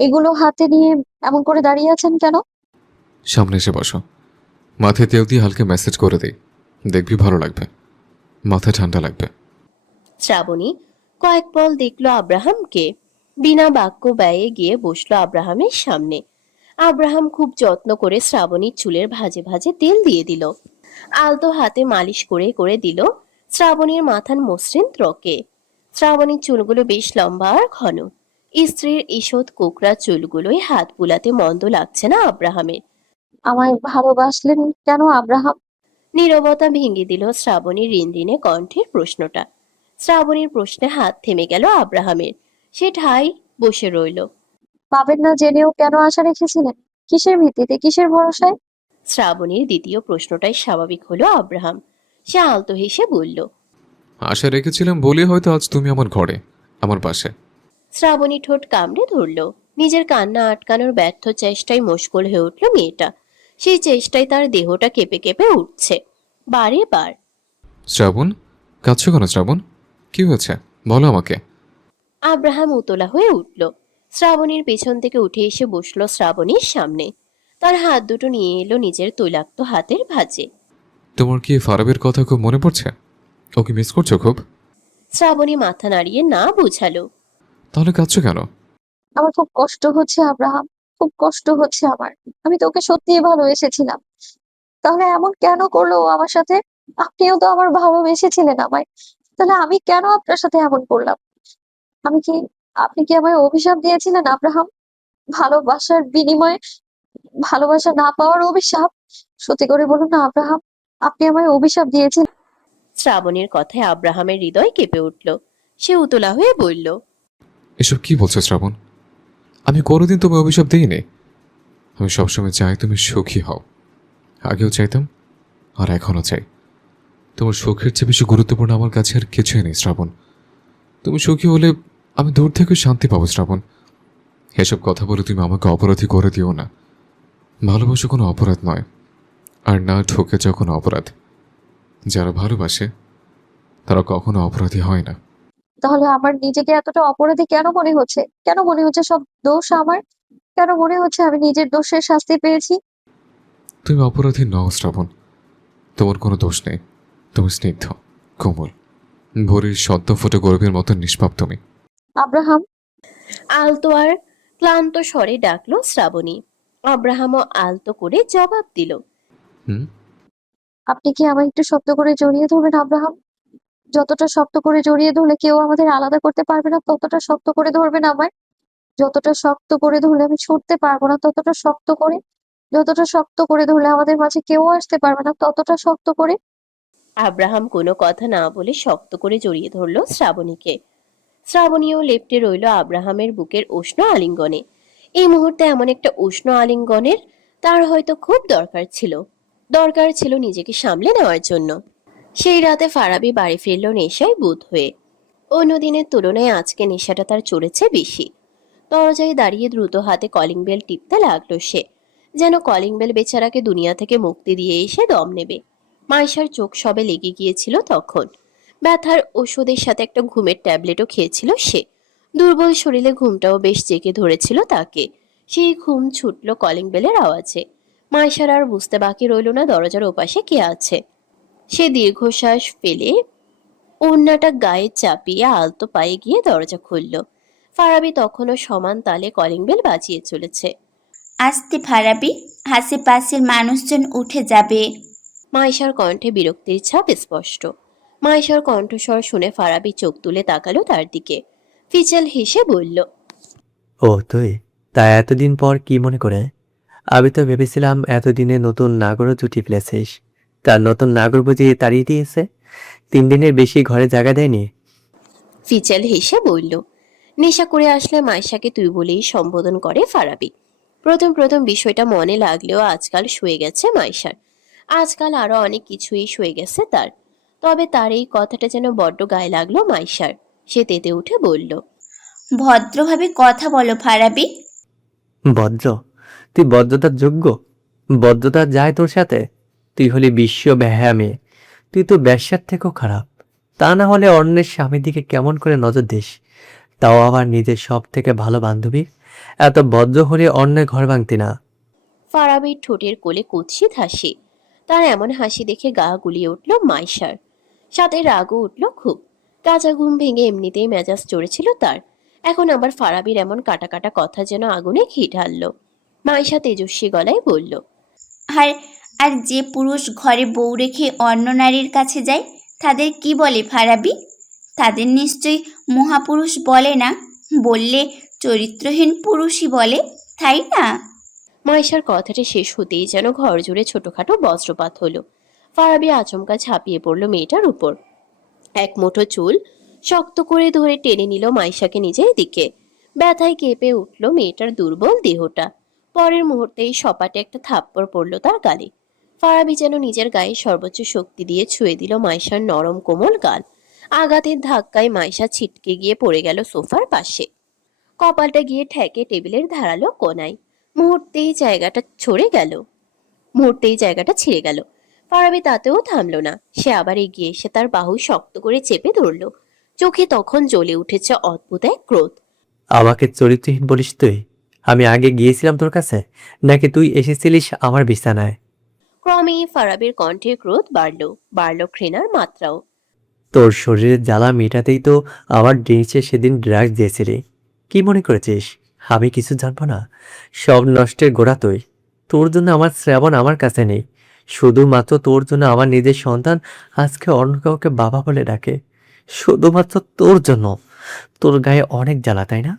এগুলো হাতে নিয়ে এমন করে দাঁড়িয়ে আছেন কেন? সামনে এসে বসো। মাথায় তেল দিয়ে হালকা ম্যাসেজ করে দেই, দেখবি ভালো লাগবে, মাথা ঠান্ডা লাগবে। শ্রাবণী কয়েক পল দেখলো আব্রাহামকে, বিনা বাক্য ব্যয়ে গিয়ে বসলো আব্রাহামের সামনে। আব্রাহাম খুব যত্ন করে শ্রাবণীর চুলের ভাঁজে ভাঁজে তেল দিয়ে দিল, আলতো হাতে মালিশ করে করে দিল শ্রাবণীর মাথার মসৃণ ত্বকে। শ্রাবণীর চুলগুলো বেশ লম্বা আর ঘন। স্ত্রীর ঈষৎ কোকড়া চুলগুলোই হাত বুলাতে মন্দ লাগছে না আব্রাহামের। আমায় ভালোবাসলেন কেন আব্রাহাম? নীরবতা ভেঙে দিল শ্রাবণীর রিনরিনে কণ্ঠের প্রশ্নটা। শ্রাবণীর প্রশ্নে হাত থেমে গেল আব্রাহামের। সে ঠাই বসে রইল। পাবেন না জেনেও কেন আশা রেখেছিলেন? কিসের ভিত্তিতে, কিসের ভরসায়? শ্রাবণীর দ্বিতীয় প্রশ্নটাই স্বাভাবিক হলো আব্রাহাম। সে আলতো হেসে বলল, আশা রেখেছিলাম বলে হয়তো আজ তুমি আমার ঘরে, আমার পাশে। শ্রাবণী ঠোঁট কামড়ে ধরল। নিজের কান্না আটকানোর ব্যর্থ চেষ্টায় মশগুল হয়ে উঠল মেয়েটা। সেই চেষ্টায় তার দেহটা কেঁপে কেঁপে উঠছে বারে বার। শ্রাবণ, কাঁদছো কেন শ্রাবণ? কি হয়েছে বলো আমাকে। আব্রাহাম উতলা হয়ে উঠল। শ্রাবণীর পেছন থেকে উঠে এসে বসলো শ্রাবণীর সামনে। তার হাত দুটো নিয়ে এলো নিজের তৈলাক্ত হাতের ভাঁজে। তোমার কি ফারাবের কথা খুব মনে পড়ছে? ওকে মিস করছো খুব? শ্রাবণী মাথা নাড়িয়ে না বুঝালো। তাহলে কাঁদছো কেন? আমার খুব কষ্ট হচ্ছে আব্রাহাম, খুব কষ্ট হচ্ছে আমার। আমি তো ওকে সত্যিই ভালোবেসেছিলাম। তাহলে এমন কেন করলো ও আমার সাথে? আপনিও তো আমার ভালোবেসেছিলেন আমায়। তাহলে আমি কেন আপনার সাথে এমন করলাম? আমি কি আপনি কি আমায় অভিশাপ দিয়েছিলেন আব্রাহাম? ভালোবাসার বিনিময়ে ভালোবাসা না পাওয়ার অভিশাপ? সত্যি করে বলুন না আব্রাহাম, আপনি আমায় অভিশাপ দিয়েছিলেন? শ্রাবণীর কথায় আব্রাহামের হৃদয় কেঁপে উঠল। সে উতলা হয়ে বলল, এসব কি বলছো শ্রাবণ? আমি কোনোদিন তোমায় অভিশাপ দিইনি। আমি সবসময় চাই তুমি সুখী হও। আগেও চাইতাম, আর এখনও চাই। তোমার সুখের চেয়ে বেশি গুরুত্বপূর্ণ আমার কাছে আর কিছুই নেই শ্রাবণ। তুমি সুখী হলে আমি দূর থেকে শান্তি পাবো শ্রাবণ। এসব কথা বলে তুমি আমাকে অপরাধী করে দিও না। ভালোবাসা কোনো অপরাধ নয়, আর না ঠকে যাওয়া কোনো অপরাধ। যারা ভালোবাসে তারা কখনো অপরাধী হয় না। তাহলে আমার নিজেকে এতটা অপরাধী কেন মনে হচ্ছে? কেন মনে হচ্ছে সব দোষ আমার? কেন মনে হচ্ছে আমি নিজের দোষের শাস্তি পেয়েছি? তুমি অপরাধী নও শ্রাবণ, তোমার কোনো দোষ নেই। তুমি স্নিগ্ধ, কোমল, ভোরের সদ্য ফোটে গর্ভের মতো নিষ্পাপ তুমি। আব্রাহাম, আলতো আর ক্লান্ত স্বরে ডাকলো শ্রাবণী। আব্রাহামও আলতো করে জবাব দিল, হুম। আপনি কি আমায় একটু শক্ত করে জড়িয়ে ধরবেন আব্রাহাম? যতটা শক্ত করে জড়িয়ে ধরলে কেউ আমাদের আলাদা করতে পারবে না, ততটা শক্ত করে ধরবেন আমায়। যতটা শক্ত করে ধরলে আমি ছুটতে পারবো না, ততটা শক্ত করে। যতটা শক্ত করে ধরলে আমাদের মাঝে কেউ আসতে পারবে না, ততটা শক্ত করে। আব্রাহাম কোনো কথা না বলে শক্ত করে জড়িয়ে ধরল শ্রাবণীকে। শ্রাবণীও লেপ্টে রইল আব্রাহামের বুকের উষ্ণ আলিঙ্গনে। এই মুহূর্তে এমন একটা উষ্ণ আলিঙ্গনের তার হয়তো খুব দরকার ছিল। দরকার ছিল নিজেকে সামলে নেওয়ার জন্য। সেই রাতে ফারাবি বাড়ি ফিরল নেশায় বুঁদ হয়ে। অন্য দিনের তুলনায় আজকে নেশাটা তার চড়েছে বেশি। দরজায় দাঁড়িয়ে দ্রুত হাতে কলিং বেল টিপতে লাগলো সে, যেন কলিং বেল বেচারাকে দুনিয়া থেকে মুক্তি দিয়ে এসে দম নেবে। মাইশার চোখ সবে লেগে গিয়েছিল তখন। ব্যথার ওষুধের সাথে একটা ঘুমের ট্যাবলেটও খেয়েছিল সে। দুর্বল শরীরে ঘুমটাও বেশ জেঁকে ধরেছিল তাকে। সেই ঘুম ছুটল কলিং বেলের আওয়াজে। মাইশার আর বুঝতে বাকি রইল না দরজার ওপাশে কে আছে। সে দীর্ঘশ্বাস ফেলে ওড়নাটা গায়ে চাপিয়ে আলতো পায়ে গিয়ে দরজা খুলল। ফারাবি তখনও সমান তালে কলিং বেল বাজিয়ে চলেছে। আসতে ফারাবি, আশেপাশের মানুষজন উঠে যাবে। মাইশার কণ্ঠে বিরক্তির ছাপ স্পষ্ট। মাইশার কণ্ঠস্বর শুনে ফারাবি চোখ তুলে তাকালো তার দিকে। ফিচেল হেসে বলল, ও তুই? তা এতদিন পর কি মনে করে? আমি তো ভেবেছিলাম এতদিনে নতুন নাগরও জুটি ফেলেছিস। তার নতুন নাগর বুঝি তাড়িয়ে দিয়েছে? 3 দিনের বেশি ঘরে জায়গা দেয়নি? ফিচেল হেসে বলল, নেশা করে আসলে মাইশাকে তুই বলেই সম্বোধন করে ফারাবি। প্রথম প্রথম বিষয়টা মনে লাগলেও আজকাল সয়ে গেছে মাইশার। আজকাল আরো অনেক কিছুই সয়ে গেছে তার। তবে তার এই কথাটা যেন বড্ড গায়ে লাগলো মাইশার। সে তেতে উঠে বলল, ভদ্রভাবে কথা বলো ফারাবি। ভদ্র? তুই ভদ্রতার যোগ্য? ভদ্রতা যায় তোর সাথে? তুই হলি বিশ্ব বেহায়া মেয়ে। তুই তো বেশ্যার থেকেও খারাপ। তা না হলে অন্যের স্বামীর দিকে কেমন করে নজর দিস, তাও আবার নিজের সব থেকে ভালো বান্ধবী। এত ভদ্র হলে অন্যের ঘর ভাঙতি না। ফারাবির ঠোঁটের কোলে কুৎসিত হাসি। তার এমন হাসি দেখে গা গুলিয়ে উঠল মাইশার, সাথে রাগও উঠল খুব। কাঁচা ঘুম ভেঙে এমনিতেই মেজাজ চড়েছিল তার, এখন আবার ফারাবির এমন কাটা কাটা কথা যেন আগুনে ঘি ঢাললো। মাইশা তেজস্বী গলায় বলল, আর আর যে পুরুষ ঘরে বউ রেখে অন্য নারীর কাছে যায় তাদের কি বলে ফারাবি? তাদের নিশ্চয়ই মহাপুরুষ বলে না, বললে চরিত্রহীন পুরুষই বলে, তাই না? মাইশার কথাটা শেষ হতেই যেন ঘর জুড়ে ছোটখাটো বজ্রপাত হলো। ফারাবি আচমকা ঝাঁপিয়ে পড়ল মেয়েটার উপর। এক মুঠো চুল শক্ত করে ধরে টেনে নিল মাইশাকে নিজের দিকে। ব্যথায় কেঁপে উঠল মেয়েটার দুর্বল দেহটা। পরের মুহূর্তেই সপাটে একটা থাপ্পড় পড়ল তার গালে। ফারাবি যেন নিজের গায়ে সর্বোচ্চ শক্তি দিয়ে ছুঁয়ে দিল মাইশার নরম কোমল গাল। আঘাতের ধাক্কায় মাইশা ছিটকে গিয়ে পড়ে গেল সোফার পাশে। কপালটা গিয়ে ঠেকে টেবিলের ধারালো কোনায়। মুহূর্তেই জায়গাটা ছড়ে গেল মুহূর্তেই জায়গাটা ছিঁড়ে গেল। ফারাবি তাতেও থামলো না। সে আবার এগিয়ে এসে তার বাহু শক্ত করে চেপে ধরল। চোখে তখন জ্বলে উঠেছে অদ্ভুত এক ক্রোধ। আমাকে চরিত্রহীন বলিস তুই? আমি আগে গিয়েছিলাম তোর কাছে, নাকি তুই এসেছিলিস আমার বিছানায়? ক্রমেই ফারাবির কণ্ঠে ক্রোধ বাড়ল ঘৃণার মাত্রাও। তোর শরীরের জ্বালা মেটাতেই তো আমার ড্রিঙ্কসে সেদিন ড্রাগস দিয়েছিলি। কি মনে করেছিস আমি কিছু জানবো না? সব নষ্টের গোড়া তুই। তোর জন্য আমার শ্রাবণ আমার কাছে নেই। শুধুমাত্র তোর জন্য আমার নিজের সন্তান আজকে অন্য কাউকে বাবা বলে ডাকে। শুধুমাত্র তোর জন্য। তোর গায়ে অনেক জ্বালা, তাই না?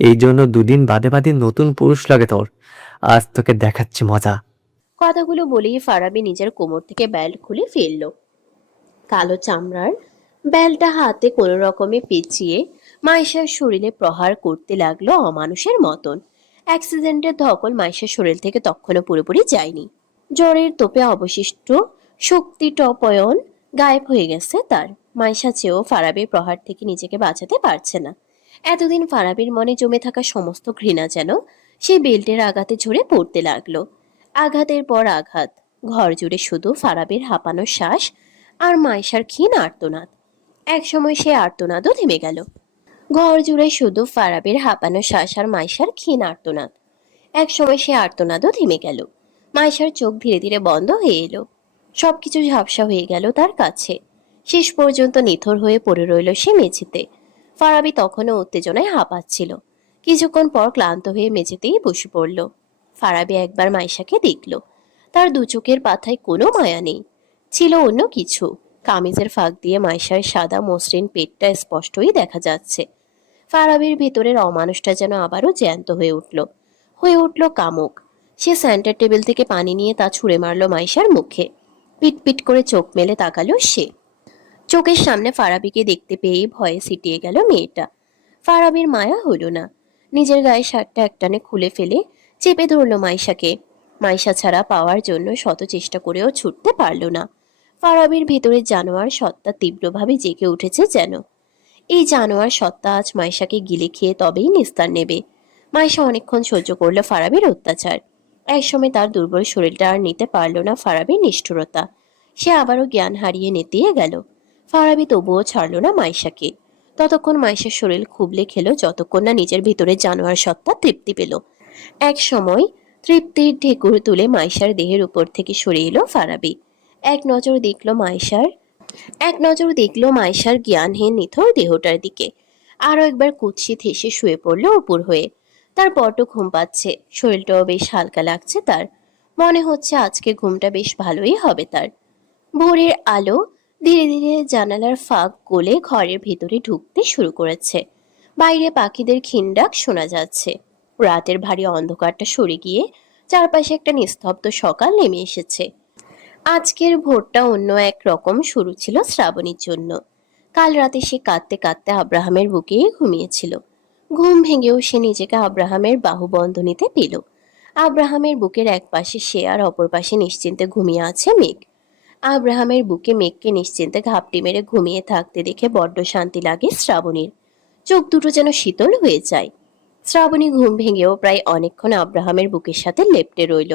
এই জন্য দুদিন বাদে বাদে নতুন পুরুষ লাগে তোর। আজ তোকে দেখাচ্ছি মজা। কথাগুলো বলেই ফারাবি নিজের কোমর থেকে বেল্ট খুলে ফেলল। কালো চামড়ার বেলটা হাতে কোনো রকমে পেঁচিয়ে মাইশার শরীরে প্রহার করতে লাগলো অমানুষের মতন। অ্যাক্সিডেন্টের ধকল মাইশার শরীর থেকে তখনও পুরোপুরি যায়নি। জ্বরের তোপে অবশিষ্ট শক্তি টপয়ন গায়েব হয়ে গেছে তার। মাইশা চেয়েও ফারাবির প্রহার থেকে নিজেকে বাঁচাতে পারছে না। এতদিন ফারাবির মনে জমে থাকা সমস্ত ঘৃণা যেন সেই বেল্টের আঘাতে ঝরে পড়তে লাগলো। আঘাতের পর আঘাত। ঘর জুড়ে শুধু ফারাবির হাঁপানো শ্বাস আর মাইশার ক্ষীণ আর্তনাদ। একসময় সে আর্তনাদও থেমে গেল। ঘর জুড়ে শুধু ফারাবির হাঁপানো শ্বাস আর মাইশার ক্ষীণ আর্তনাদ। একসময় সে আর্তনাদও থেমে গেল। মাইশার চোখ ধীরে ধীরে বন্ধ হয়ে এলো। সবকিছু ঝাপসা হয়ে গেল তার কাছে। শেষ পর্যন্ত নিথর হয়ে পড়ে রইল সে মেঝেতে। ফারাবি তখনও উত্তেজনায় হাঁপাচ্ছিল। কিছুক্ষণ পর ক্লান্ত হয়ে মেঝেতেই বসে পড়ল। ফারাবি একবার মাইশাকে দেখল। তার দু চোখের পাতায় কোনো মায়া নেই, ছিল অন্য কিছু। কামিজের ফাঁক দিয়ে মাইশার সাদা মসৃণ পেটটা স্পষ্টই দেখা যাচ্ছে। ফারাবির ভেতরের অমানুষটা যেন আবারও জ্যান্ত হয়ে উঠল কামুক। সে সেন্টার টেবিল থেকে পানি নিয়ে তা ছুঁড়ে মারল মাইশার মুখে। পিট পিট করে চোখ মেলে তাকালো সে। চোখের সামনে ফারাবিকে দেখতে পেয়েই ভয়ে সিটিয়ে গেল মেয়েটা। ফারাবির মায়া হলো না। নিজের গায়ে শার্টটা একটানে খুলে ফেলে চেপে ধরল মাইশাকে। মাইশা ছাড়া পাওয়ার জন্য শত চেষ্টা করেও ছুটতে পারল না। ফারাবির ভেতরে জানোয়ার সত্তা তীব্রভাবে জেগে উঠেছে যেন। এই জানোয়ার সত্তা আজ মাইশাকে গিলে খেয়ে তবেই নিস্তার নেবে। মাইশা অনেকক্ষণ সহ্য করলো ফারাবির অত্যাচার। একসময় তার দুর্বল শরীরটা আর নিতে পারল না ফারাবির নিষ্ঠুরতা। সে আবারও জ্ঞান হারিয়ে নেতিয়ে গেল। ফারাবি তবুও ছাড়ল না মাইশাকে। ততক্ষণ মাইশার শরীর খুবলে খেলো যতক্ষণ না নিজের ভিতরে জানোয়ার সত্তা তৃপ্তি পেল। এক সময় তৃপ্তির ঢেকুর তুলে মাইশার দেহের উপর থেকে সরে এলো ফারাবি। এক নজর দেখলো মাইশার জ্ঞানহীন নিথর দেহটার দিকে। আরো একবার কুৎসিত হেসে শুয়ে পড়লো উপর হয়ে। তার বড্ড ঘুম পাচ্ছে। শরীরটাও বেশ হালকা লাগছে তার। মনে হচ্ছে আজকে ঘুমটা বেশ ভালোই হবে তার। ভোরের আলো ধীরে ধীরে জানালার ফাঁক গলে ঘরের ভেতরে ঢুকতে শুরু করেছে। বাইরে পাখিদের ক্ষীণ ডাক শোনা যাচ্ছে। রাতের ভারী অন্ধকারটা সরে গিয়ে চারপাশে একটা নিস্তব্ধ সকাল নেমে এসেছে। আজকের ভোরটা অন্য এক রকম শুরু ছিল শ্রাবণীর জন্য। কাল রাতে সে কাঁদতে কাঁদতে আব্রাহামের বুকে ঘুমিয়েছিল। ঘুম ভেঙেও সে নিজেকে আব্রাহামের বাহুবন্ধনীতে পেল। আব্রাহামের বুকের এক পাশে সে আর অপর পাশে নিশ্চিন্তে ঘুমিয়ে আছে মেঘ। আব্রাহামের বুকে মেঘকে নিশ্চিন্তে ঘাপটি মেরে ঘুমিয়ে থাকতে দেখে বড্ড শান্তি লাগে শ্রাবণীর। চোখ দুটো যেন শীতল হয়ে যায়। শ্রাবণী ঘুম ভেঙেও প্রায় অনেকক্ষণ আব্রাহামের বুকের সাথে লেপ্টে রইল।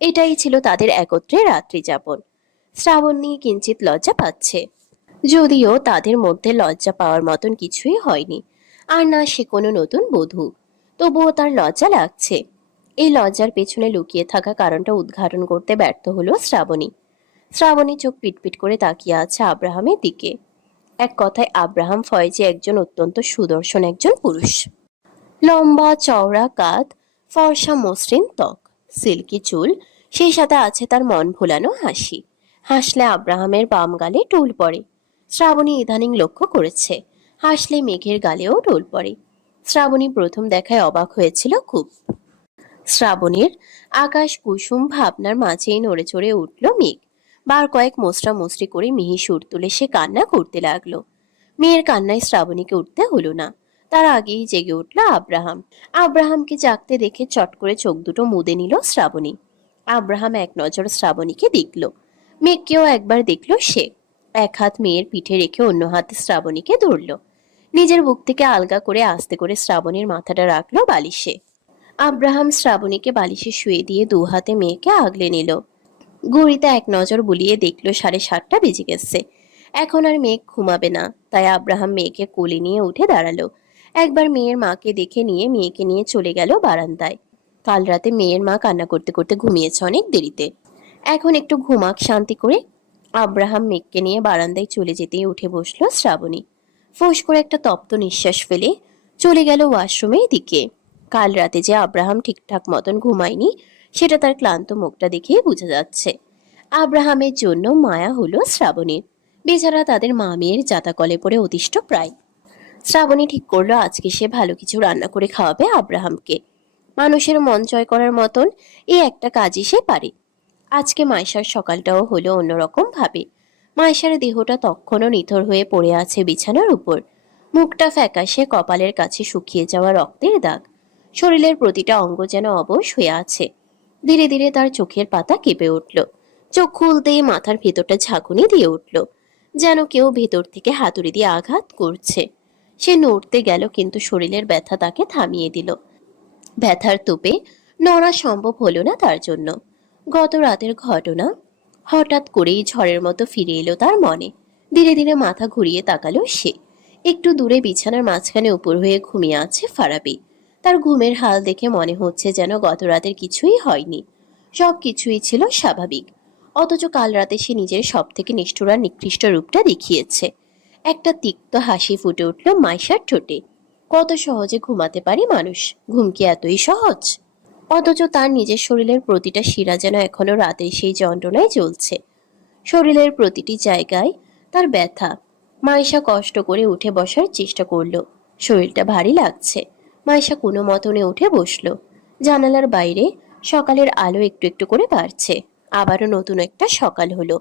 এটাই ছিল তাদের একত্রে রাত্রি যাপন। শ্রাবণী কিঞ্চিত লজ্জা পাচ্ছে। যদিও তাদের মধ্যে লজ্জা পাওয়ার মতন কিছুই হয়নি, আর না সে কোনো নতুন বধূ, তবুও তার লজ্জা লাগছে। এই লজ্জার পেছনে লুকিয়ে থাকা কারণটা উদ্ঘাটন করতে ব্যর্থ হলো শ্রাবণী। শ্রাবণী চোখ পিটপিট করে তাকিয়ে আছে আব্রাহামের দিকে। এক কথায় আব্রাহাম ফয়েজি একজন অত্যন্ত সুদর্শন একজন পুরুষ। লম্বা চওড়া কাঁধ, ফর্সা মসৃণ ত্বক, সিল্কি চুল, সেই সাথে আছে তার মন ভোলানো হাসি। হাসলে আব্রাহামের বাম গালে টোল পড়ে। শ্রাবণী ইদানিং লক্ষ্য করেছে, হাসলে মেঘের গালেও টোল পড়ে। শ্রাবণী প্রথম দেখায় অবাক হয়েছিল খুব। শ্রাবণীর আকাশ কুসুম ভাবনার মাঝেই নড়ে চড়ে উঠল মেঘ। বার কয়েক মোচড়া মুচড়ি করে মিহি সুর তুলে সে কান্না করতে লাগলো। মেয়ের কান্নায় শ্রাবণীকে উঠতে হলো না, তার আগেই জেগে উঠল আব্রাহাম। আব্রাহামকে জাগতে দেখে চট করে চোখ দুটো মুদে নিল শ্রাবণী। আব্রাহাম এক নজর শ্রাবণীকে দেখল, মেঘকেও একবার দেখল সে। এক হাত মেয়ের পিঠে রেখে অন্য হাতে শ্রাবণীকে ধরল। নিজের বুক থেকে আলগা করে আস্তে করে শ্রাবণীর মাথাটা রাখলো বালিশে। আব্রাহাম শ্রাবণীকে বালিশে শুয়ে দিয়ে দু হাতে মেয়েকে আগলে নিল। ঘড়িতে এক নজর বুলিয়ে দেখলো 7:30টা বেজে গেছে। এখন আর মেঘ ঘুমাবে না, তাই আব্রাহাম মেয়েকে কোলে নিয়ে উঠে দাঁড়ালো। একবার মেয়ের মাকে দেখে নিয়ে মেয়েকে নিয়ে চলে গেল বারান্দায়। কাল রাতে মেয়ের মা কান্না করতে করতে ঘুমিয়েছে অনেক দেরিতে। এখন একটু ঘুমাক শান্তি করে। আব্রাহাম মেঘকে নিয়ে বারান্দায় চলে যেতেই উঠে বসলো শ্রাবণী। ফোঁস করে একটা তপ্ত নিঃশ্বাস ফেলে চলে গেল ওয়াশরুমের দিকে। কাল রাতে যে আব্রাহাম ঠিকঠাক মতন ঘুমায়নি, সেটা তার ক্লান্ত মুখটা দেখেই বোঝা যাচ্ছে। আব্রাহামের জন্য মায়া হলো শ্রাবণীর। বেচারা তাদের মা মেয়ের জাতাকলে পড়ে অতিষ্ঠ প্রায়। শ্রাবণী ঠিক করলো আজকে সে ভালো কিছু রান্না করে খাওয়াবে আব্রাহামকে। মানুষের মন জয় করার মতন এই একটা কাজই সে পারে। আজকে মাইশার সকালটাও হলো অন্যরকম ভাবে। মাইশার দেহটা তখনও নিথর হয়ে পড়ে আছে বিছানার উপর। মুখটা ফ্যাকাশে, কপালের কাছে শুকিয়ে যাওয়া রক্তের দাগ। শরীরের প্রতিটা অঙ্গ যেন অবশ হয়ে আছে। ধীরে ধীরে তার চোখের পাতা কেঁপে উঠল। চোখ খুলতেই মাথার ভেতরটা ঝাঁকুনি দিয়ে উঠল, যেন কেউ ভেতর থেকে হাতুড়ি দিয়ে আঘাত করছে। সে নড়তে গেল, কিন্তু শরীরের ব্যথা তাকে থামিয়ে দিল। ব্যথার তোপে নড়া সম্ভব হলো না তার জন্য। গত রাতের ঘটনা হঠাৎ করেই ঝড়ের মতো ফিরে এলো তার মনে। ধীরে ধীরে মাথা ঘুরিয়ে তাকালো সে। একটু দূরে বিছানার মাঝখানে উপর হয়ে ঘুমিয়ে আছে ফারাবি। তার ঘুমের হাল দেখে মনে হচ্ছে যেন গত রাতের কিছুই হয়নি, সব কিছুই ছিল স্বাভাবিক। অথচ কাল রাতে সে নিজের সব থেকে নিষ্ঠুর আর নিকৃষ্ট রূপটা দেখিয়েছে। একটা তিক্ত হাসি ফুটে উঠল মাইশার ঠোঁটে। কত সহজে ঘুমাতে পারে মানুষ, ঘুম কি এতই সহজ? অথচ তার নিজের শরীরের প্রতিটা শিরা যেন এখনো রাতের সেই যন্ত্রণায় জ্বলছে। শরীরের প্রতিটি জায়গায় তার ব্যথা। মাইশা কষ্ট করে উঠে বসার চেষ্টা করলো। শরীরটা ভারী লাগছে। মাইশা কোনো মতনে উঠে বসলো। জানালার বাইরে সকালের আলো একটু একটু করে বাড়ছে। আবারও নতুন একটা সকাল হলো।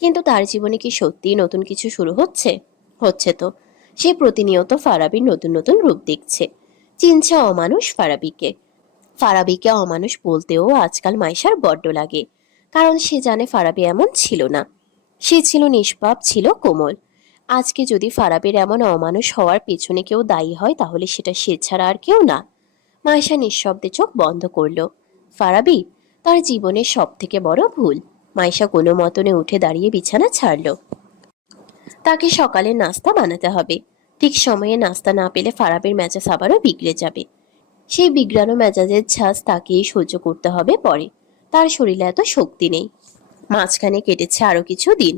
কিন্তু তার জীবনে কি সত্যিই নতুন কিছু শুরু হচ্ছে? হচ্ছে তো। সে প্রতিনিয়ত ফারাবির নতুন নতুন রূপ দেখছে। চিনছে অমানুষ ফারাবিকে। ফারাবিকে অমানুষ বলতেও আজকাল মাইশার বড্ড লাগে, কারণ সে জানে ফারাবি এমন ছিল না। সে ছিল নিষ্পাপ, ছিল কোমল। আজকে যদি ফারাবির এমন অমানুষ হওয়ার পেছনে কেউ দায়ী হয়, তাহলে সেটা সে ছাড়া আর কেউ না। মাইশা নিঃশব্দে চোখ বন্ধ করলো। ফারাবি তার জীবনের সব থেকে বড় ভুল। মাইশা কোনো মতনে উঠে দাঁড়িয়ে বিছানা ছাড়লো। তাকে সকালে নাস্তা বানাতে হবে। ঠিক সময়ে নাস্তা না পেলে ফারাবির মেজাজ আবারও বিগড়ে যাবে। সেই বিগড়ানো মেজাজের ঝাঁজ তাকেই সহ্য করতে হবে পরে। তার শরীরে এত শক্তি নেই। মাঝখানে কেটেছে আরো কিছু দিন।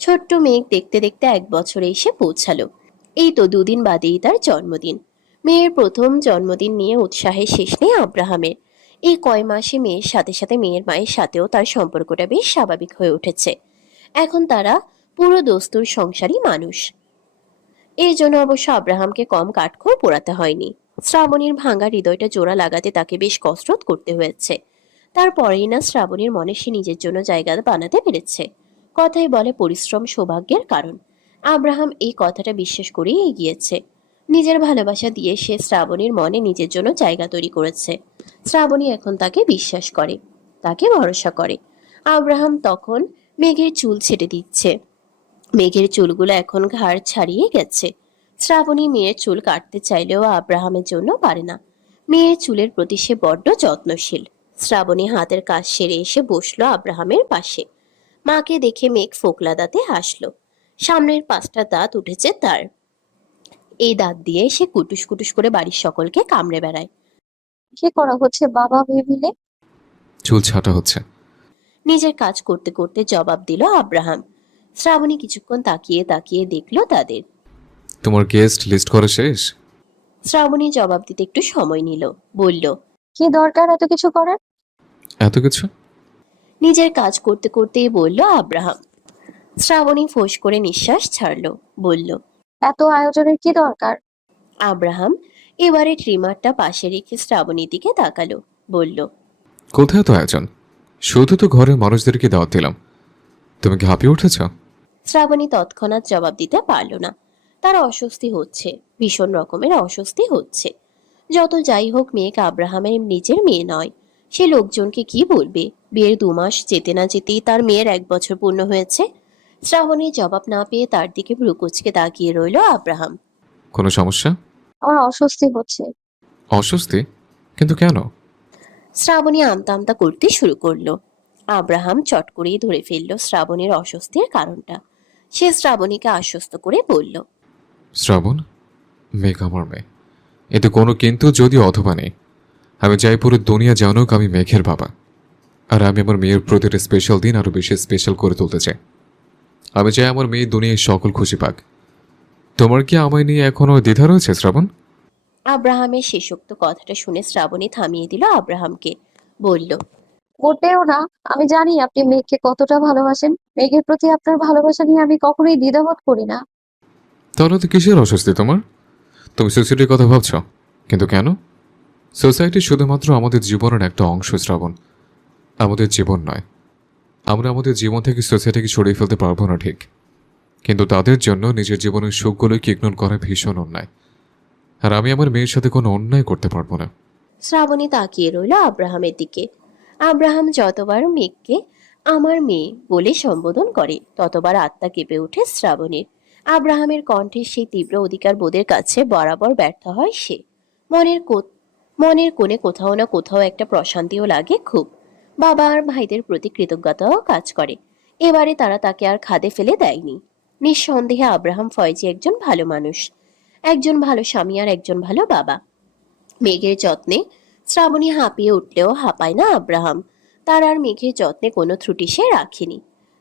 ছোট্ট মেঘ দেখতে দেখতে 1 বছরে এসে পৌঁছালো। এই তো 2 দিন বাদেই তার জন্মদিন। মেয়ের প্রথম জন্মদিন নিয়ে উৎসাহের শেষ নেই আব্রাহামের। এই কয় মাসে মেয়ের সাথে সাথে মেয়ের মায়ের সাথেও তার সম্পর্কটা বেশ স্বাভাবিক হয়ে উঠেছে। এখন তারা পুরো দস্তুর সংসারী মানুষ। এর জন্য অবশ্য আব্রাহামকে কম কাঠখড় পোড়াতে হয়নি। শ্রাবণীর ভাঙা হৃদয়টা জোড়া লাগাতে তাকে বেশ কসরত করতে হয়েছে। তারপরেই না শ্রাবণীর মনে সে নিজের জন্য জায়গা বানাতে পেরেছে। কথাই বলে পরিশ্রম সৌভাগ্যের কারণ। আব্রাহাম এই কথাটা বিশ্বাস করেই এগিয়েছে। নিজের ভালোবাসা দিয়ে সে শ্রাবণীর মনে নিজের জন্য জায়গা তৈরি করেছে। শ্রাবণী এখন তাকে বিশ্বাস করে, তাকে ভরসা করে। আব্রাহাম তখন মেঘের চুল ছেটে দিচ্ছে। মেঘের চুলগুলো এখন ঘাড় ছাড়িয়ে গেছে। শ্রাবণী মেয়ের চুল কাটতে চাইলেও আব্রাহামের জন্য পারে না। মেয়ের চুলের প্রতি সে বড্ড যত্নশীল। শ্রাবণী হাতের কাজ সেরে এসে বসলো আব্রাহামের পাশে। মাকে দেখে মেঘ ফোকলা দাঁতে হাসলো। সামনের 5টা দাঁত উঠেছে তার। এই দাঁত দিয়ে সে কুটুস কুটুস করে বাড়ির সকলকে কামড়ে বেড়ায়। কি করা হচ্ছে বাবা মেয়ে মিলে? চুল ছাঁটা হচ্ছে। নিজের কাজ করতে করতে জবাব দিল আব্রাহাম। শ্রাবণী কিছুক্ষণ তাকিয়ে তাকিয়ে দেখলো তাদের। তোমার গেস্ট লিস্ট করা শেষ? শ্রাবণী জবাব দিতে একটু সময় নিল, বলল, কি দরকার এত কিছু করার? এত কিছু? নিজের কাজ করতে করতেই বলল আব্রাহাম। শ্রাবণী ফোঁস করে নিঃশ্বাস ছাড়ল, বলল, এত আয়োজনের কি দরকার? আব্রাহাম এবারে ট্রিমারটা পাশে রেখে শ্রাবণীর দিকে তাকালো, বলল, কোথায় তো আয়োজন? শুধু তো ঘরের মানুষদেরকে দাওয়াত দিলাম। তুমি কি হাঁপিয়ে উঠেছ? শ্রাবণী তৎক্ষণাৎ জবাব দিতে পারল না। তার অস্বস্তি হচ্ছে, ভীষণ রকমের অস্বস্তি হচ্ছে। যত যাই হোক, মেয়েকে আব্রাহামের নিজের মেয়ে নয়। সে লোকজনকে কি বলবে? বিয়ের 2 মাস যেতে না যেতেই তার মেয়ের 1 বছর পূর্ণ হয়েছে। শ্রাবণীর জবাব না পেয়ে তার দিকে ভ্রুকুচকে তাকিয়ে রইল আব্রাহাম। কোনো সমস্যা? আমার অস্বস্তি হচ্ছে। অস্বস্তি? কিন্তু কেন? শ্রাবণী আমতা আমতা করতে শুরু করলো। আব্রাহাম চট করেই ধরে ফেলল শ্রাবণীর অস্বস্তির কারণটা। সে শ্রাবণীকে আশ্বস্ত করে বলল, শ্রাবণ, মেঘ আমার মেয়ে। এতে কোনো কিন্তু যদি অথবা নেই। আমি চাই পুরো দুনিয়া জানুক আমি মেঘের বাবা। আর আমি আমার মেয়ের প্রতিটা স্পেশাল দিন আরো বেশি স্পেশাল করে তুলতে চাই। আমি চাই আমার মেয়ে দুনিয়ায় সকল খুশি পাক। তোমার কি আমায় নিয়ে এখনো দ্বিধা রয়েছে শ্রাবণ? আব্রাহামের শেষোক্ত কথাটা শুনে শ্রাবণী থামিয়ে দিল আব্রাহামকে, বলল, মোটেও না। আমি জানি আপনি মেঘকে কতটা ভালোবাসেন। মেঘের প্রতি আপনার ভালোবাসা নিয়ে আমি কখনোই দ্বিধাবোধ করি না। তাহলে তো কিসের অস্বস্তি তোমার? তুমি সোসাইটির কথা ভাবছ, কিন্তু কেন? সোসাইটি শুধুমাত্র আমাদের জীবনের একটা অংশ শ্রাবণ, আমাদের জীবন নয়। আমরা আমাদের জীবন থেকে সোসাইটিকে সরিয়ে ফেলতে পারবো না ঠিক, কিন্তু তাদের জন্য নিজের জীবনের সুখগুলোকে ইগনোর করা ভীষণ অন্যায়। আর আমি আমার মেয়ের সাথে কোনো অন্যায় করতে পারবো না। শ্রাবণী তাকিয়ে রইল আব্রাহামের দিকে। আব্রাহাম যতবার মেঘকে আমার মেয়ে বলে সম্বোধন করে, ততবার আত্মা কেঁপে ওঠে শ্রাবণীর। আব্রাহামের কণ্ঠের সেই তীব্র অধিকার বোধের কাছে বরাবর ব্যর্থ হয় সে। মনের কোণে কোথাও না কোথাও একটা প্রশান্তিও লাগে খুব। বাবা আর ভাইদের প্রতি কৃতজ্ঞতাও কাজ করে। এবারে তারা তাকে আর খাদে ফেলে দেয়নি। নিঃসন্দেহে আব্রাহাম ফয়েজি একজন ভালো মানুষ, একজন ভালো স্বামী আর একজন ভালো বাবা। মেঘের যত্নে শ্রাবণী হাঁপিয়ে উঠলেও হাঁপায় না আব্রাহাম। তার আর মেঘের যত্নে কোনো ত্রুটি সে রাখেনি।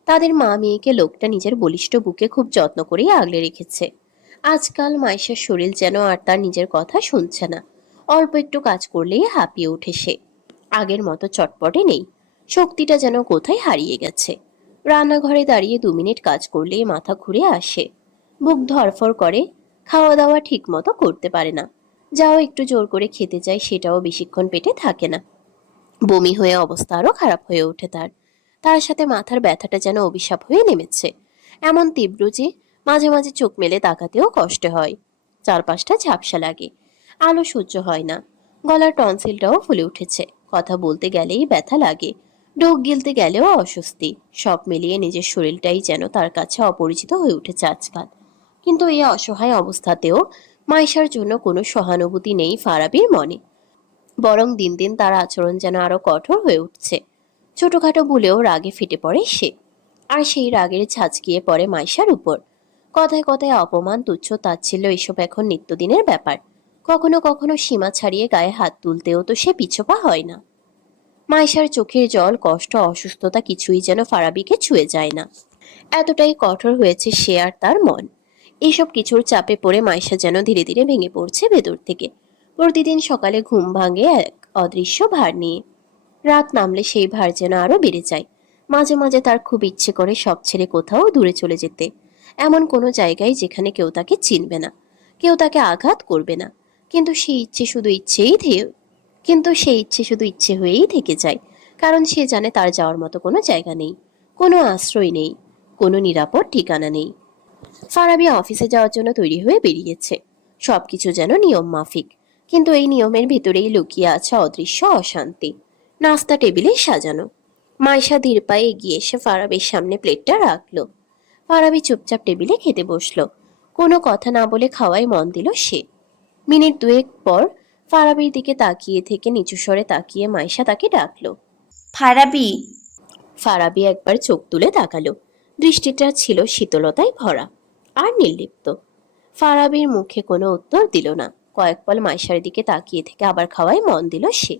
তাদের মা মেয়েকে লোকটা নিজের বলিষ্ঠ বুকে খুব যত্ন করেই আগলে রেখেছে। আজকাল মাইশার শরীর যেন আর তার নিজের কথা শুনছে না। অল্প একটু কাজ করলেই হাঁপিয়ে ওঠে সে। আগের মতো চটপটে নেই, শক্তিটা যেন কোথায় হারিয়ে গেছে। রান্নাঘরে দাঁড়িয়ে 2 মিনিট কাজ করলেই মাথা ঘুরে আসে, বুক ধরফর করে, খাওয়া দাওয়া ঠিক মতো করতে পারে না। যাও একটু জোর করে খেতে চাই, সেটাও বেশিক্ষণ পেটে থাকে না। বমি হয়ে অবস্থা আরো খারাপ হয়ে ওঠে তার। তার সাথে মাথার ব্যথাটা যেন অভিশাপ হয়ে নেমেছে, এমন তীব্র যে মাঝে মাঝে চোখ মেলে তাকাতেও কষ্ট হয়। চারপাশটা ঝাপসা লাগে, আলো সহ্য হয় না। গলার টনসিলটাও ফুলে উঠেছে, কথা বলতে গেলেই ব্যথা লাগে, ঢোক গিলতে গেলেও অস্বস্তি। সব মিলিয়ে নিজের শরীরটাই যেন তার কাছে অপরিচিত হয়ে উঠেছে আজকাল। কিন্তু এই অসহায় অবস্থাতেও মাইশার জন্য কোনো সহানুভূতি নেই ফারাবির মনে। বরং দিন দিন তার আচরণ যেন আরো কঠোর হয়ে উঠছে। ছোটখাটো ভুলেও রাগে ফেটে পড়ে সে, আর সেই রাগের ঝাঁঝকিয়ে পড়ে মাইশার উপর। কথায় কথায় অপমান, তুচ্ছ তাচ্ছিল্য এসব এখন নিত্যদিনের ব্যাপার। কখনো কখনো সীমা ছাড়িয়ে গায়ে হাত তুলতেও তো সে পিছপা হয় না। মাইশার চোখের জল, কষ্ট, অসুস্থতা কিছুই যেন ফারাবিকে ছুঁয়ে যায় না। এতটাই কঠোর হয়েছে সে আর তার মন। এইসব কিছুর চাপে পড়ে মাইশা যেন ধীরে ধীরে ভেঙে পড়ছে ভেতর থেকে। প্রতিদিন সকালে ঘুম ভাঙে এক অদৃশ্য ভার নিয়ে। রাত নামলে সেই ভার যেন আরো বেড়ে যায়। মাঝে মাঝে তার খুব ইচ্ছে করে সব ছেড়ে কোথাও দূরে চলে যেতে, এমন কোনো জায়গায় যেখানে কেউ তাকে চিনবে না, কেউ তাকে আঘাত করবে না। কিন্তু সেই ইচ্ছে শুধু ইচ্ছেই কিন্তু সেই ইচ্ছে শুধু ইচ্ছে হয়েই থেকে যায়, কারণ সে জানে তার যাওয়ার মতো কোনো জায়গা নেই, কোনো আশ্রয় নেই, কোনো নিরাপদ ঠিকানা নেই। ফারাবি অফিসে যাওয়ার জন্য তৈরি হয়ে বেরিয়েছে। সবকিছু যেন নিয়ম মাফিক, কিন্তু এই নিয়মের ভিতরেই লুকিয়ে আছে অদৃশ্য অশান্তি। নাস্তা টেবিলে সাজানো। মাইশা ধীর পায়ে এগিয়ে এসে ফারাবির সামনে প্লেটটা রাখলো। ফারাবি চুপচাপ টেবিলে খেতে বসলো। কোনো কথা না বলে খাওয়ায় মন দিল সে। মিনিট 2 পর ফারাবির দিকে তাকিয়ে থেকে নিচু স্বরে তাকিয়ে মাইশা তাকে ডাকলো। ফারাবি। ফারাবি একবার চোখ তুলে তাকালো। দৃষ্টিটা ছিল শীতলতায় ভরা আর নির্লিপ্ত। ফারাবির মুখে কোনো উত্তর দিল না। কয়েক পল মাইশার দিকে তাকিয়ে থেকে আবার খাওয়ায় মন দিল সে।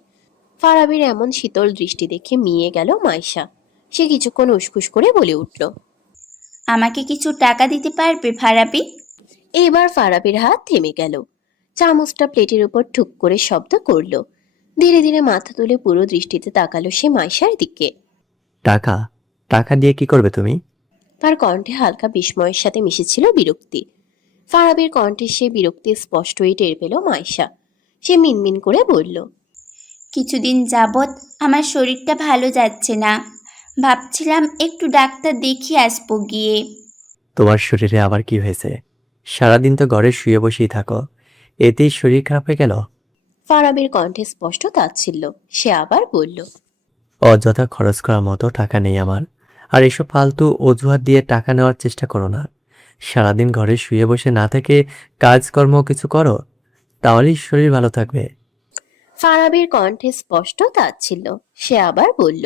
ফারাবির এমন শীতল দৃষ্টি দেখে মিয়ে গেল মাইশা। সে কিছুক্ষণ উসখুস করে বলে উঠল, আমাকে কিছু টাকা দিতে পারবে ফারাবি? এবার ফারাবির হাত থেমে গেল। চামচটা প্লেটের উপর ঠুক করে শব্দ করলো। ধীরে ধীরে মাথা তুলে পুরো দৃষ্টিতে তাকালো সে মাইশার দিকে। টাকা? টাকা দিয়ে কি করবে তুমি? তার কণ্ঠে হালকা বিস্ময়ের সাথে মিশেছিল বিরক্তি। ফারাবির কণ্ঠে সে বিরক্তি স্পষ্টই টের পেল মাইশা। সে মিনমিন করে বলল, কিছুদিন যাবৎ আমার শরীরটা ভালো যাচ্ছে না, ভাবছিলাম একটু ডাক্তার দেখিয়ে আসবো গিয়ে। তোমার শরীরে আবার কি হয়েছে? সারাদিন তো ঘরে শুয়ে বসেই থাকো, এতেই শরীর খারাপ হয়ে গেল? ফারাবির কণ্ঠে স্পষ্ট তাচ্ছিল্য। সে আবার বলল, অযথা খরচ করার মতো টাকা নেই আমার। আর এসব ফালতু অজুহাত দিয়ে টাকা নেওয়ার চেষ্টা করো না। সারাদিন ঘরে শুয়ে বসে না থেকে কাজকর্ম কিছু করো, তাহলেই শরীর ভালো থাকবে। ফারাবির কণ্ঠে স্পষ্ট তাচ্ছিল্য। সে আবার বলল।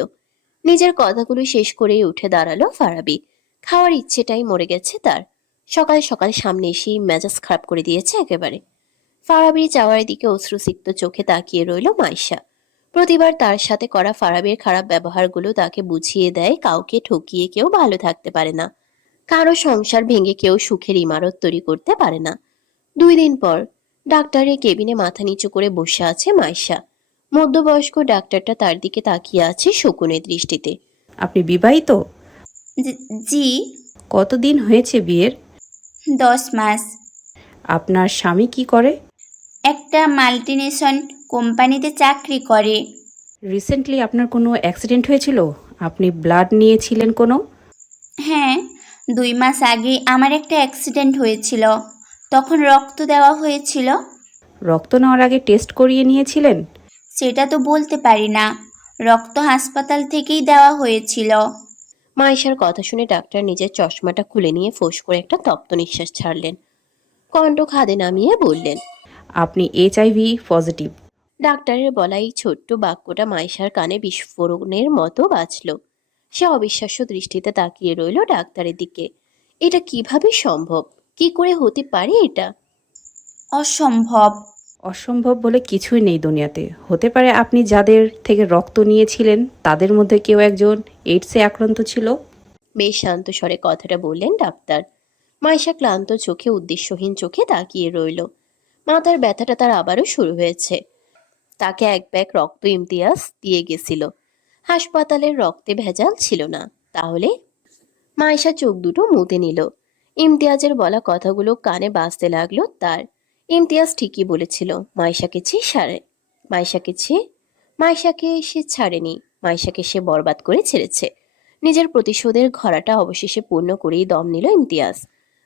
নিজের কথাগুলো শেষ করেই উঠে দাঁড়ালো ফারাবি। খাওয়ার ইচ্ছেটাই মরে গেছে তার। সকাল সকাল সামনে এসেই মেজাজ খারাপ করে দিয়েছে একেবারে। ফারাবির যাওয়ার দিকে অশ্রুসিক্ত চোখে তাকিয়ে রইল মাইশা। প্রতিবার তার সাথে করা ফারাবির খারাপ ব্যবহারগুলো তাকে বুঝিয়ে দেয় কাউকে ঠকিয়ে কেউ ভালো থাকতে পারে না। কারো সংসার ভেঙে কেউ সুখের ইমারত তৈরি করতে পারে না। 2 দিন পর ডাক্তারের কেবিনে মাথা নিচু করে বসে আছে মাইশা। মধ্যবয়স্ক ডাক্তারটা তার দিকে তাকিয়ে আছে শকুনের দৃষ্টিতে। আপনি বিবাহিত? জি। কতদিন হয়েছে বিয়ের? 10 মাস। আপনার স্বামী কি করে? একটা মাল্টিনেশন কোম্পানিতে চাকরি করে। রিসেন্টলি আপনার কোনো অ্যাক্সিডেন্ট হয়েছিল? আপনি ব্লাড নিয়েছিলেন কোনো? হ্যাঁ, 2 মাস আগে আমার একটা অ্যাক্সিডেন্ট হয়েছিল, তখন রক্ত দেওয়া হয়েছিল। রক্ত নেওয়ার আগে টেস্ট করিয়ে নিয়েছিলেন? সেটা তো বলতে পারি না, রক্ত হাসপাতাল থেকেই দেওয়া হয়েছিল। মাইশার কথা শুনে ডাক্তার নিজের চশমাটা খুলে নিয়ে ফোঁস করে একটা তপ্ত নিঃশ্বাস ছাড়লেন। কণ্ঠ খাদে নামিয়ে বললেন, আপনি এইচআইভি পজিটিভ। ডাক্তারের বলা এই ছোট্ট বাক্যটা মাইশার কানে বিস্ফোরণের মতো বাজল। সে অবিশ্বাস্য দৃষ্টিতে তাকিয়ে রইল ডাক্তারের দিকে। এটা কিভাবে সম্ভব? কি করে হতে পারে এটা? অসম্ভব। অসম্ভব বলে কিছুই নেই দুনিয়াতে। হতে পারে আপনি যাদের থেকে রক্ত নিয়েছিলেন তাদের মধ্যে কেউ একজন এইডসে আক্রান্ত ছিল। বেশ শান্ত স্বরে কথাটা বললেন ডাক্তার। মাইশা ক্লান্ত চোখে উদ্দেশ্যহীন চোখে তাকিয়ে রইল। মাথার ব্যথাটা তার আবারও শুরু হয়েছে। তাকে এক ব্যাগ রক্ত ইমতিয়াজ দিয়ে গেছিল। হাসপাতালের রক্তে ভেজাল ছিল না। তাহলে? মাইশা চোখ দুটো মুতে নিল। ইমতিয়াজের বলা কথাগুলো কানে বাজতে লাগলো তার। ইমতিয়াজ ঠিকই বলেছিল, মাইশাকে সে ছাড়েনি। মাইশাকে সে বরবাদ করে ছেড়েছে। নিজের প্রতিশোধের ঘোড়াটা অবশেষে পূর্ণ করেই দম নিল ইমতিয়াজ।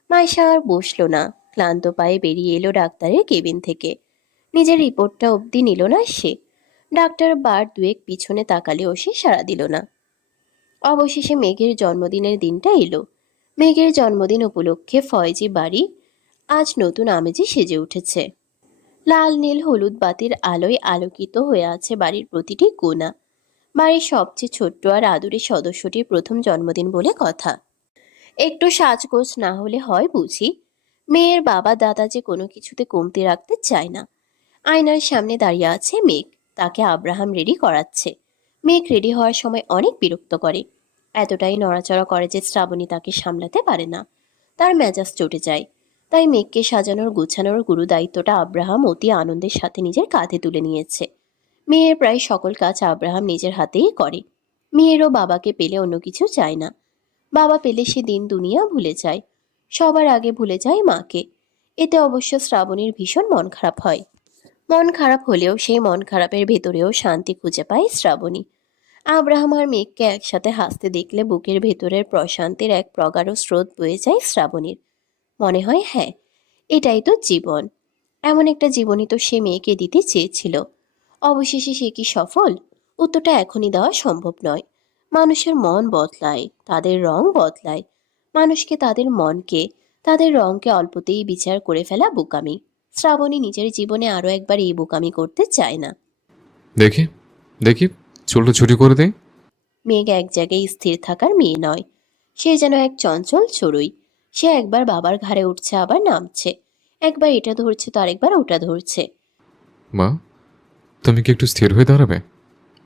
মাইশা আর বসলো না। ক্লান্ত পায়ে বেরিয়ে এলো ডাক্তারের কেবিন থেকে। নিজের রিপোর্টটা অবধি নিল না সে। ডাক্তার বার দুয়েক পিছনে তাকালেও সে সাড়া দিল না। অবশেষে মেঘের জন্মদিনের দিনটা এলো। মেঘের জন্মদিন উপলক্ষে ফয়েজি বাড়ি আজ নতুন আমেজে সেজে উঠেছে। লাল নীল হলুদ বাতির আলোয় আলোকিত হয়ে আছে বাড়ির প্রতিটি কোণা। বাড়ির সবচেয়ে ছোট্ট আর আদুরে সদস্যটির প্রথম জন্মদিন বলে কথা। একটু সাজগোজ না হলে হয় বুঝি। মেয়ের বাবা দাদা যে কোনো কিছুতে কমতি রাখতে চায় না। আয়নার সামনে দাঁড়িয়ে আছে মেঘ। তাকে আব্রাহাম রেডি করাচ্ছে। মেঘ রেডি হওয়ার সময় অনেক বিরক্ত করে। এতটাই নড়াচড়া করে যে শ্রাবণী তাকে সামলাতে পারে না। তার মেজাজ চটে যায়। তাই মেঘকে সাজানোর গুছানোর গুরু দায়িত্বটা আব্রাহাম অতি আনন্দের সাথে নিজের কাঁধে তুলে নিয়েছে। মেয়ের প্রায় সকল কাজ আব্রাহাম নিজের হাতেই করে। মেয়েরও বাবাকে পেলে অন্য কিছু চায় না। বাবা পেলে সে দিন দুনিয়া ভুলে যায়। সবার আগে ভুলে যায় মাকে। এতে অবশ্য শ্রাবণীর ভীষণ মন খারাপ হয়। মন খারাপ হলেও সেই মন খারাপের ভেতরেও শান্তি খুঁজে পায় শ্রাবণী। আব্রাহাম আর মেঘকে একসাথে হাসতে দেখলে বুকের ভেতরের প্রশান্তির এক প্রগাঢ় স্রোত বয়ে যায় শ্রাবণীর। মনে হয় হ্যাঁ, এটাই তো জীবন। এমন একটা জীবনই তো সে মেয়েকে দিতে চেয়েছিল। অবশেষে সে কি সফল? উত্তরটা এখনই দেওয়া সম্ভব নয়। মানুষের মন বদলায়, তাদের রং বদলায়। মানুষকে তাদের মনকে, তাদের রংকে অল্পতেই বিচার করে ফেলা বোকামি। শ্রাবণী নিজের জীবনে আরো একবার এই বোকামি করতে চায় না। দেখি দেখি চুলটা ছুটি করে দে। মেঘ এক জায়গায় স্থির থাকার মেয়ে নয়। সে যেন এক চঞ্চল চড়ুই। সে একবার বাবার ঘাড়ে উঠছে আবার নামছে, একবার এটা ধরছে তো আরেকবার ওটা ধরছে। মা, তুমি কি একটু স্থির হয়ে দাঁড়াবে?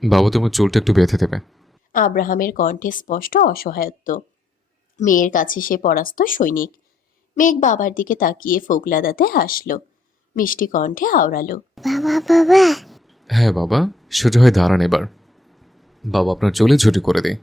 বাবা তোমার চুলটা একটু বেঁধে দেবে। আব্রাহামের কণ্ঠে স্পষ্ট অসহায়ত্ব। মেয়ের কাছে সে পরাস্ত সৈনিক। মেঘ বাবার দিকে তাকিয়ে ফোকলা দাঁতে হাসল, মিষ্টি কণ্ঠে আওড়ালো, হ্যাঁ বাবা, সোজা হয়ে দাঁড়ান এবার। বাবা আপনার চুলে ঝুটি করে দিই।